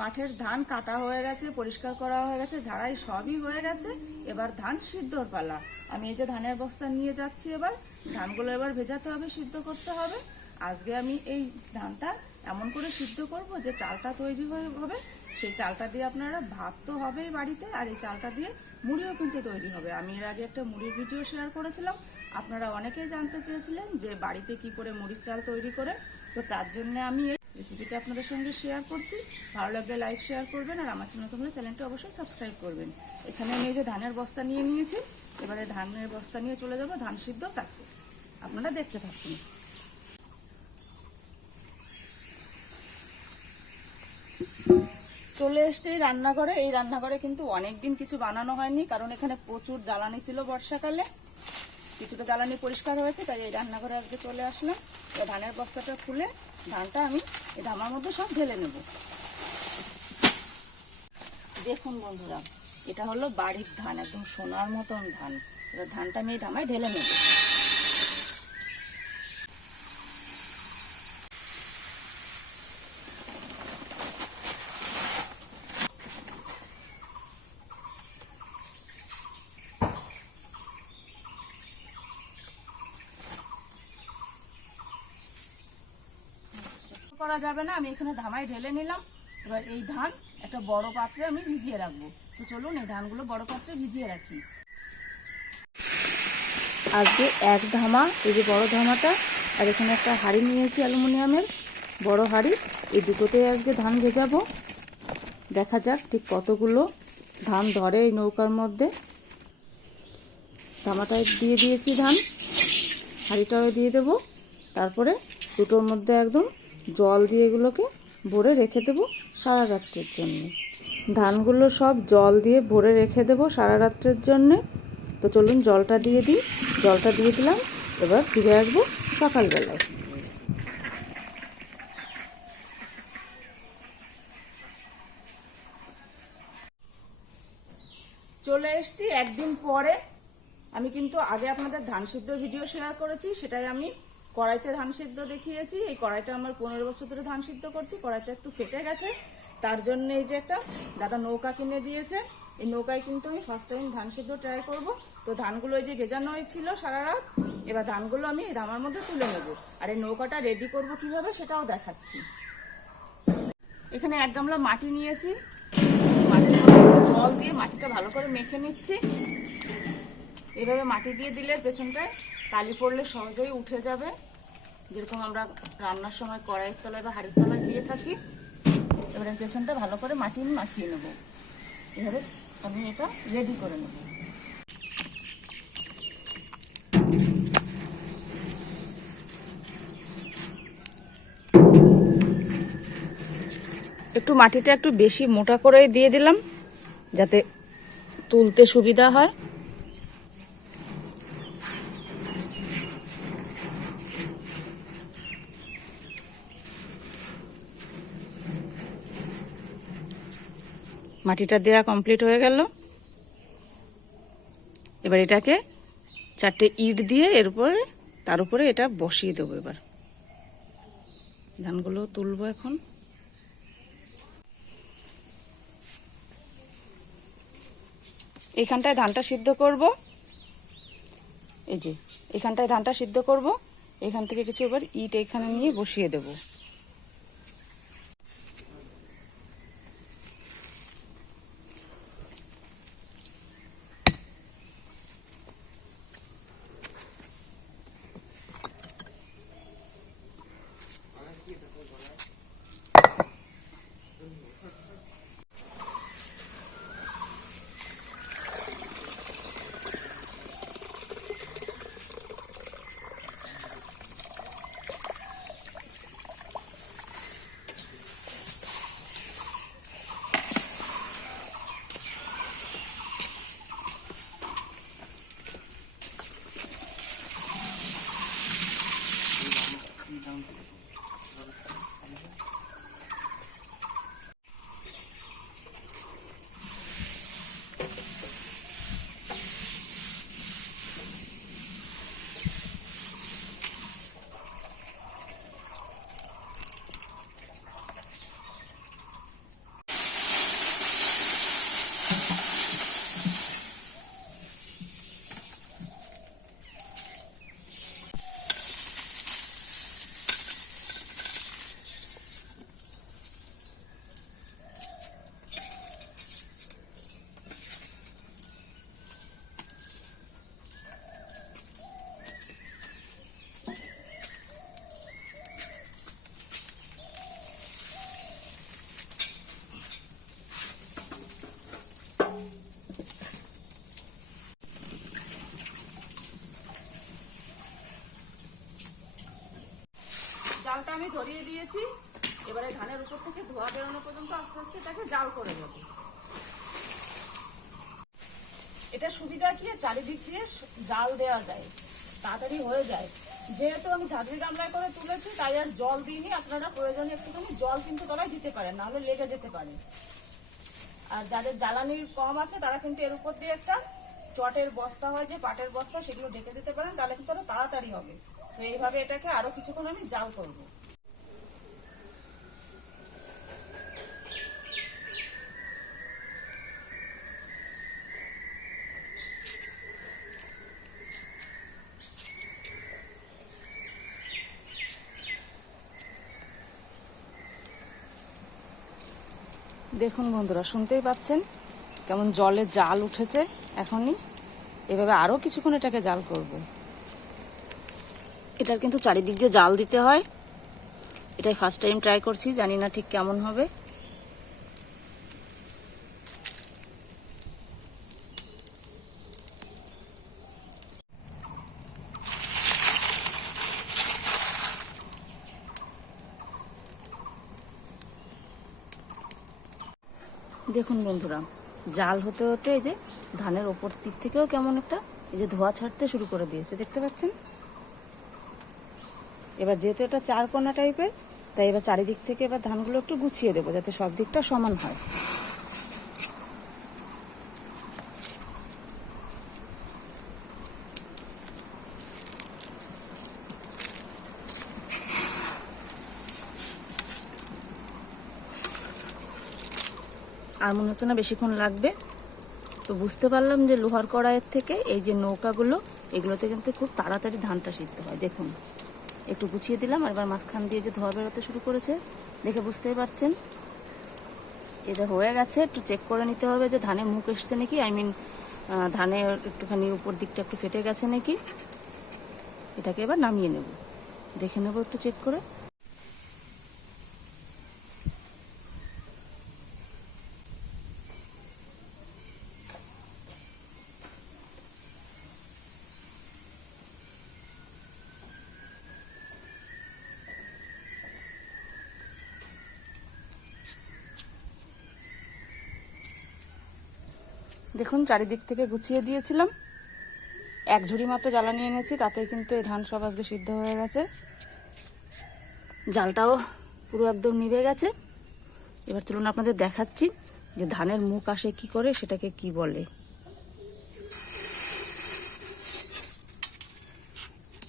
মাঠের ধান কাটা হয়ে গেছে, পরিষ্কার করা হয়ে গেছে, ঝাড়াই সবই হয়ে গেছে। এবার ধান সিদ্ধর পালা। আমি এই যে ধানের বস্তা নিয়ে যাচ্ছি এবার, ধানগুলো এবার ভেজাতে হবে, সিদ্ধ করতে হবে। আজকে আমি এই ধানটা এমন করে সিদ্ধ করব যে চালটা তৈরি হয়ে হবে। সেই চালটা দিয়ে আপনারা ভাত তো হবেই বাড়িতে, আর এই চালটা দিয়ে মুড়িও কিন্তু তৈরি হবে। আমি এর আগে একটা মুড়ির ভিডিও শেয়ার করেছিলাম। আপনারা অনেকেই জানতে চেয়েছিলেন যে বাড়িতে কি করে মুড়ির চাল তৈরি করে তো তার জন্য আমি রেসিপিটা আপনাদের সঙ্গে শেয়ার করছি। ভালো লাগলে লাইক শেয়ার করবেন আর আমার চ্যানেল তোমরা চ্যানেলটা অবশ্যই সাবস্ক্রাইব করবেন। এখানে আমি এই যে ধানের বস্তা নিয়ে নিয়েছি। এবারে ধানের বস্তা নিয়ে চলে যাব ধান সিদ্ধ কাছে। আপনারা দেখতে থাকুন। চলে এসছে এই রান্নাঘরে। এই রান্নাঘরে কিন্তু অনেক দিন কিছু বানানো হয়নি, কারণ এখানে প্রচুর জ্বালানি ছিল বর্ষাকালে। কিছুটা জ্বালানি পরিষ্কার হয়েছে, তাই এই রান্নাঘরে আজকে চলে আসলাম। ধানের বস্তাটা খুলে ধানটা আমি এই ধামার মধ্যে সব ঢেলে নেব। দেখুন বন্ধুরা, এটা হলো বাড়ির ধান, একদম সোনার মতন ধান। এবার ধানটা আমি এই ধামায় ঢেলে নেব। করা যাবে না, আমি এখানে ধামায় ঢেলে নিলাম। এবার এই ধান, একটা বড় পাত্রে আমি ভিজিয়ে রাখব। তো চলুন, এই ধানগুলো বড় পাত্রে ভিজিয়ে রাখি। আজকে এক ধামা, এই যে বড় ধামাটা, আর এখানে একটা হাঁড়ি নিয়েছি অ্যালুমিনিয়ামের। বড় হাঁড়ি, এই দুটোতেই আজকে ধান ভেজাবো। দেখা যাক ঠিক কতগুলো ধান ধরে এই নৌকার মধ্যে। ধামাটায় দিয়ে দিয়েছি ধান। হাঁড়িটাও দিয়ে দেবো। তারপরে দুটোর মধ্যে একদম জল দিয়ে এগুলোকে ভরে রেখে দেবো সারা রাত্রের জন্য। ধানগুলো সব জল দিয়ে ভরে রেখে দেবো সারা রাত্রের জন্যে। তো চলুন জলটা দিয়ে দিই। জলটা দিয়ে দিলাম, এবার ফিরে আসব সকালবেলায়। চলে এসেছি একদিন পরে। আমি কিন্তু আগে আপনাদের ধান সিদ্ধ ভিডিও শেয়ার করেছি, সেটাই আমি কড়াইতে ধান সিদ্ধ দেখিয়েছি। এই কড়াইটা আমার পনেরো বছর ধরে ধান সিদ্ধ করছি, কড়াইটা একটু ফেটে গেছে। তার জন্য এই যে একটা দাদা নৌকা কিনে দিয়েছে। এই নৌকায় কিন্তু আমি ফার্স্ট টাইম ধান সিদ্ধ ট্রাই করব। তো ধানগুলো এই যে ভেজানো ছিল সারা রাত, এবার ধানগুলো আমি এই দামার মধ্যে তুলে নেব। আর এই নৌকাটা রেডি করব কীভাবে সেটাও দেখাচ্ছি। এখানে এক গামলা মাটি নিয়েছি। জল দিয়ে মাটিটা ভালো করে মেখে নিচ্ছি। এভাবে মাটি দিয়ে দিলে পেছনটায় কালি পড়লে সহজেই উঠে যাবে। যেরকম আমরা রান্নার সময় কড়াইয়ের তলায় বা হাড়ির তলায় দিয়ে থাকি, এবারে পেছনটা ভালো করে মাটি মাখিয়ে নেব। এভাবে আমি এটা রেডি করে নেব। একটু মাটিটা একটু বেশি মোটা করে দিয়ে দিলাম, যাতে তুলতে সুবিধা হয়। মাটিটা দেওয়া কমপ্লিট হয়ে গেল। এবার এটাকে চারটে ইট দিয়ে এর উপরে তার উপরে এটা বসিয়ে দেবো এবার। ধানগুলো তুলবো এখন। এইখানটায় ধানটা সিদ্ধ করব। এই যে, এখানটায় ধানটা সিদ্ধ করব। এখান থেকে কিছু এবার ইট এখানে নিয়ে বসিয়ে দেবো। আমি ধরিয়ে দিয়েছি। এবারে ধানের উপর থেকে ধোয়া বেরোনো পর্যন্ত আস্তে আস্তে এটাকে জাল করে দেব এটা সুবিধা কি? চারিদিক দিয়ে জাল দেওয়া যায়, তাড়াতাড়ি হয়ে যায়। যেহেতু আমি ঝাঁঝরি গামলায় করে তুলেছি, তাই আর জল দিইনি। আপনারা প্রয়োজনে একটুখানি জল কিন্তু তলায় দিতে পারেন, নাহলে লেগে যেতে পারে। আর যাদের জ্বালানির কম আছে, তারা কিন্তু এর উপর দিয়ে একটা চটের বস্তা হয়, যে পাটের বস্তা, সেগুলো ডেকে দিতে পারেন। তাহলে কিন্তু আরও তাড়াতাড়ি হবে। তো এইভাবে এটাকে আরও কিছুক্ষণ আমি জাল করব। দেখুন বন্ধুরা, শুনতেই পাচ্ছেন কেমন জলে জাল উঠেছে এখনই। এভাবে আরও কিছুক্ষণ এটাকে জাল করব। এটার কিন্তু চারিদিক দিয়ে জাল দিতে হয়। এটাই ফার্স্ট টাইম ট্রাই করছি, জানি না ঠিক কেমন হবে। দেখুন বন্ধুরা, জাল হতে হতে এই যে ধানের ওপর দিক থেকেও কেমন একটা এই যে ধোয়া ছাড়তে শুরু করে দিয়েছে, দেখতে পাচ্ছেন? এবার যেহেতু এটা চার কোনা টাইপের তাই এবার চারিদিক থেকে এবার ধানগুলো একটু গুছিয়ে দেবো, যাতে সব দিকটা সমান হয়। আর মনে হচ্ছে না বেশিক্ষণ লাগবে। তো বুঝতে পারলাম যে লোহার কড়াইয়ের থেকে এই যে নৌকাগুলো, এগুলোতে কিন্তু খুব তাড়াতাড়ি ধানটা সিদ্ধ হয়। দেখুন, একটু গুছিয়ে দিলাম, আর এবার মাঝখান দিয়ে যে ধোয়া বেরোতে শুরু করেছে, দেখে বুঝতেই পারছেন। এটা হয়ে গেছে, একটু চেক করে নিতে হবে যে ধানে মুখ এসছে নাকি আই মিন ধানের একটুখানি উপর দিকটা একটু ফেটে গেছে নাকি। এটাকে এবার নামিয়ে নেব। দেখে নেব একটু চেক করে। দেখুন, চারিদিক থেকে গুছিয়ে দিয়েছিলাম। এক ঝুড়ি মাত্র জ্বালানি এনেছি, তাতেই কিন্তু এই ধান সব আজকে সিদ্ধ হয়ে গেছে। জালটাও পুরো একদম নিভে গেছে। এবার চলুন আপনাদের দেখাচ্ছি যে ধানের মুখ আসে কি করে, সেটাকে কি বলে।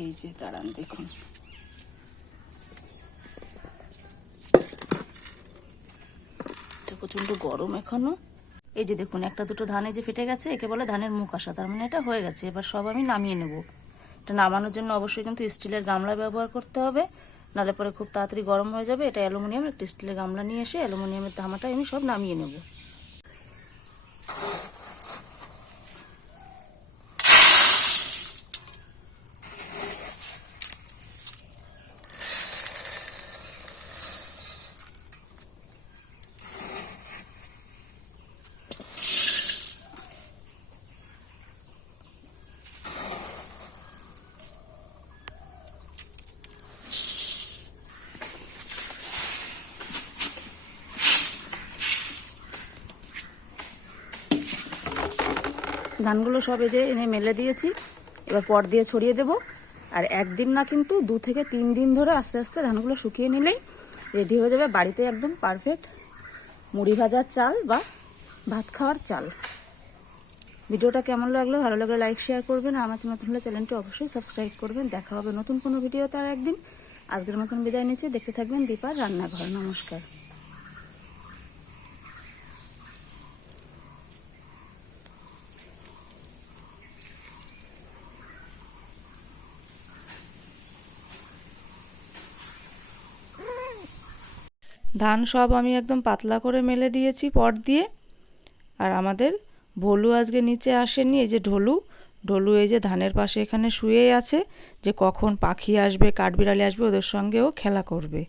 এই যে, দাঁড়ান, দেখুন। এটা প্রচণ্ড গরম এখনও। এই যে দেখুন, একটা দুটো ধানে যে ফেটে গেছে, একে বলে ধানের মুখ আসা। তার মানে এটা হয়ে গেছে। এবার সব আমি নামিয়ে নেব। এটা নামানোর জন্য অবশ্যই কিন্তু স্টিলের গামলা ব্যবহার করতে হবে। নাহলে পরে খুব তাড়াতাড়ি গরম হয়ে যাবে। এটা অ্যালুমিনিয়াম, একটা স্টিলের গামলা নিয়ে এসে অ্যালুমিনিয়ামের ধামাটা আমি সব নামিয়ে নেব। ধানগুলো সব এই যে এনে মেলে দিয়েছি। এবার পর দিয়ে ছড়িয়ে দেব। আর একদিন না কিন্তু দু থেকে তিন দিন ধরে আস্তে আস্তে ধানগুলো শুকিয়ে নিলেই রেডি হয়ে যাবে বাড়িতে একদম পারফেক্ট মুড়ি ভাজার চাল বা ভাত খাওয়ার চাল। ভিডিওটা কেমন লাগল? ভালো লাগলে লাইক শেয়ার করবেন। আর আমার নতুন হলে চ্যানেলটি অবশ্যই সাবস্ক্রাইব করবেন। দেখা হবে নতুন কোনো ভিডিও তার একদিন আজকের মতন বিদায় নিচ্ছি। দেখতে থাকবেন দীপার রান্নাঘর। নমস্কার। ধান সব আমি একদম পাতলা করে মেলে দিয়েছি পট দিয়ে। আর আমাদের ভলু আজকে নিচে আসেনি, এই যে ঢোলু। ঢোলু এই যে ধানের পাশে এখানে শুয়েই আছে, যে কখন পাখি আসবে, কাঠবিড়ালি আসবে, ওদের সঙ্গেও খেলা করবে।